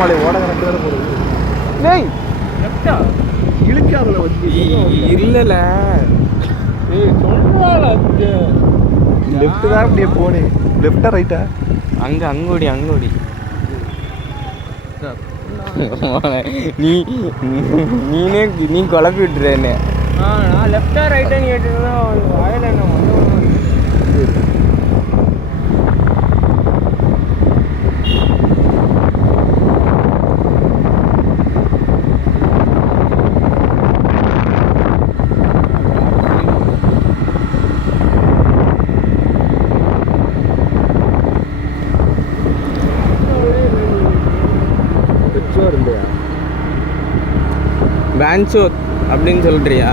மலை ஓடக ரெண்டு நேரம் போடுது. டேய் லெஃப்டா இழுக்காதுல வந்து இல்லல. ஏய் சொல்றால அது லெஃப்ட் தான் அப்படியே போனே. லெஃப்டா ரைட்டா? அங்கோடி நீ குழப்பி விட்டுறேன்னு. நான் லெஃப்டா ரைட்டான்னு கேட்டுருந்தா வாயில என்ன வந்து பேன்சோ அப்படின்னு சொல்றியா?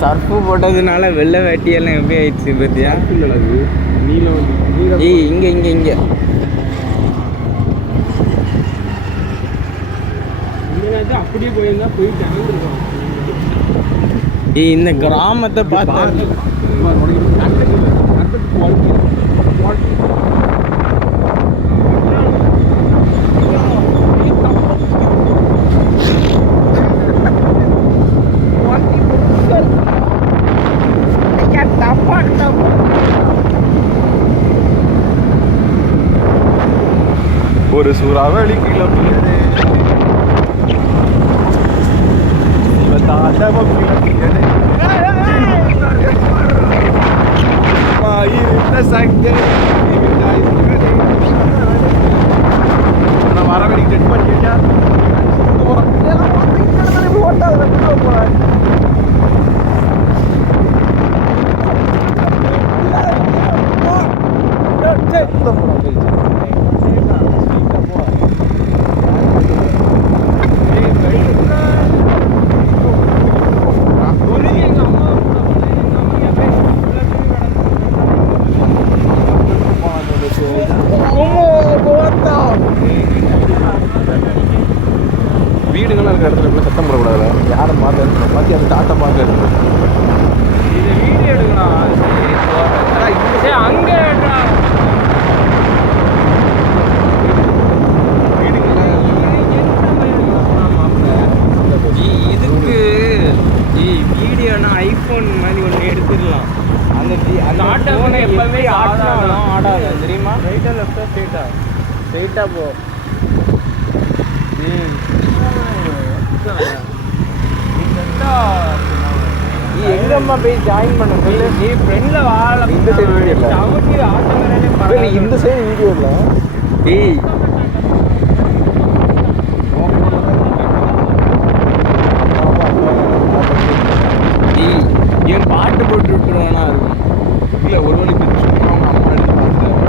சர்ஃபு போட்டதுனால வெள்ளை வேட்டியெல்லாம் எப்படி ஆயிடுச்சு பத்தியா? ஏய் இங்கே அப்படியே போயிருந்தா போயிட்டு ஏய் இந்த கிராமத்தை பார்த்தா ஒரு சூறாவளி கீழே வரவழி செட் பண்ணிட்டா வீடுகள்லாம் இருக்கிற இடத்துல சத்தம் போடக்கூடாது. யாரும் பார்க்க பார்த்து அது டாட்டா பார்க்க இருக்கு. இது வீடியோ எடுக்கலாம். அங்கே இதுக்கு வீடியோனா ஐஃபோன் மாதிரி ஒன்று எடுத்துடலாம். அந்த ஆட்டோ எப்பவுமே ஆடாது தெரியுமா? ரைட்டா லெஃப்டா ஸ்ட்ரெயிட்டா போ. நீ எங்கம்மா போய் ஜாயின் பண்ண சொல்லு. நீ ஃப்ரெண்ட்ல வாழ. இந்த சைடு வீடியோ இல்லை. அவனுக்கு ஆட்டோ இந்த சைடு வீடியோ இல்லை. டேய் ஏன் பாட்டு போட்டு விட்டுருவானா இருக்கும். இல்லை ஒரு வழி பிரிச்சு அவங்க அம்மா எடுத்து பார்த்துட்டாரு.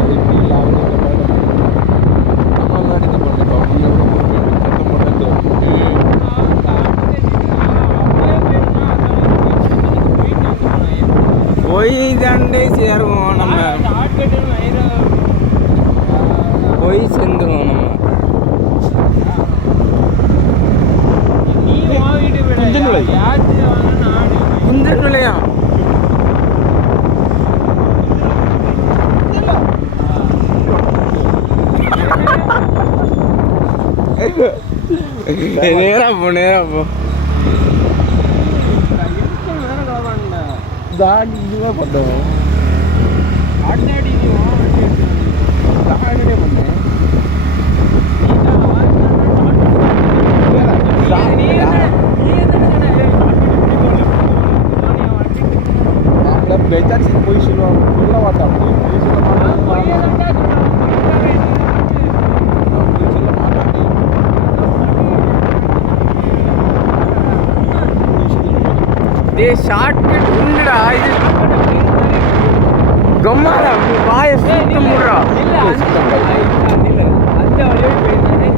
அது இப்படி இல்லை அவங்க அம்மா எடுத்து பண்ணுறப்ப அவங்க சத்தம் போட்டு போய் தாண்டே சேருவோம். நம்ம போய் சேர்ந்துருவோம். நம்ம குந்தன் விளையா நேரா போ தாடி இதுவாக பண்ணேன். बेचारी कोई सुनो बोलना वाता कोई सुनो माना दे शॉर्ट कट उंडा இது கம்மாடா வாய சுத்த முறா இல்ல அந்த வழியே போயினே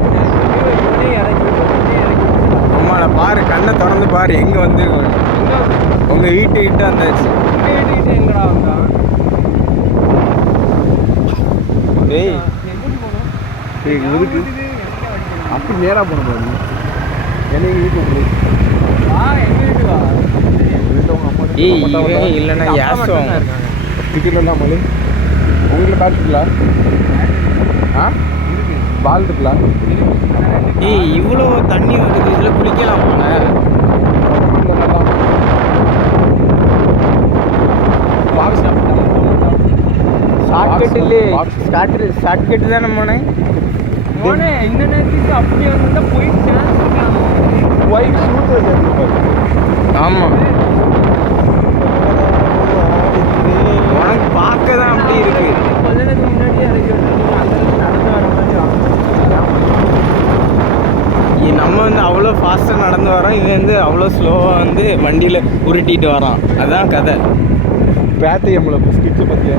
இவனே இறங்கி அம்மாடா பாரு கண்ணை திறந்து பாரு எங்க வந்து உங்க வீட்டு கிட்ட வந்தாச்சு. வீட்டு எங்கடா வந்தா? டேய் எதுக்கு அப்படி நேரா போன பாரு. என்ன வீட்டு போய் வா எங்க வீட்டு வா. ஏய் இவன் இல்லனா யாசம் கிட்டலாம் மலை உங்களை பேட்ருங்களா ஆ பால் இருக்குல்ல ஏய் இவ்வளோ தண்ணி வருது இதில் குளிக்கலாம் போல ஷார்ட்கட்டிலே ஷார்ட்கட்டு தானே போனேன் இந்த நேரத்துக்கு அப்படியே வந்து போயிட்டு ஆமாம் உனக்கு பார்க்க தான் அப்படி இருக்கு கொஞ்ச நேரத்துக்கு முன்னாடியே நடந்து வர மாதிரி நம்ம வந்து அவ்வளோ ஃபாஸ்ட்டாக நடந்து வரோம் இது வந்து அவ்வளோ ஸ்லோவாக வந்து வண்டியில் உருட்டிட்டு வரான் அதுதான் கதை பேத்தை நம்மளை ஸ்கிட்ஸை பற்றியா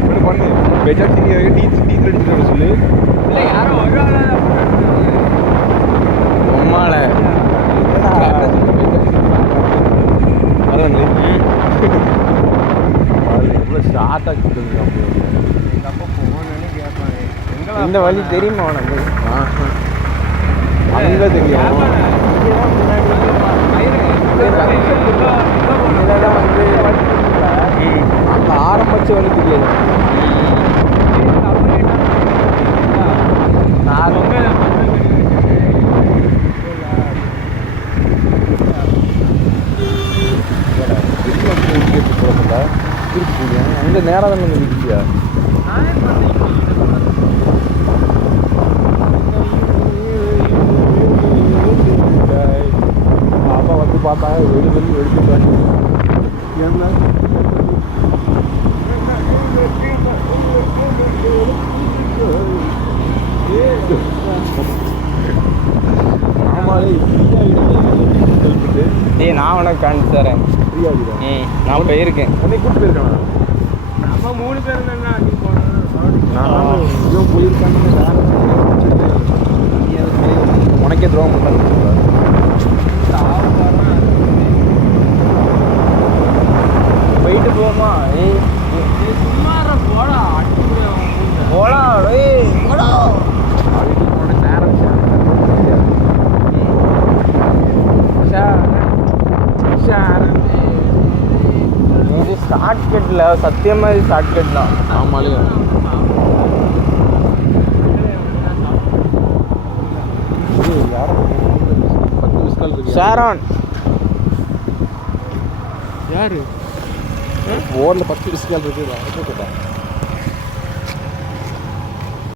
இப்படி பண்ணு பெஜாட் சிட்டி டீ அடிச்சுட்டு சொல்லு இல்லை யாரோ ஒரு உம்மால அதான் எவ்வளோ ஷார்ட்டாக எங்கள் அப்பா போகணுன்னு கேட்பாங்க இந்த வழி தெரியுமா உனக்கு அங்கே தெரியும் அந்த ஆரம்பிச்ச வழி தெரியாது அங்கே நேராக தானே விற்கியா அப்பா வந்து பார்த்தா எடுத்துட்டாங்க என்ன டேய் நான் உனக்கு காணிச்சு தரேன் நான் போயிருக்கேன் உன்னை கூப்பிட்டு போயிருக்கானா நம்ம 3 பேர் தான் இவன் போயிருக்கான்னு உனக்கே துரோகம் பண்ண போயிட்டு போமா ஏய் சும்மா போடா போடா ஏய் போடா போன நேரம் இது ஷார்ட்கட்டில் சத்தியமாக இது ஷார்ட்கட் தான் ஆமாலே ஷாரான் யாரு ஓரில் 10 மிஸ் கால் இருக்குது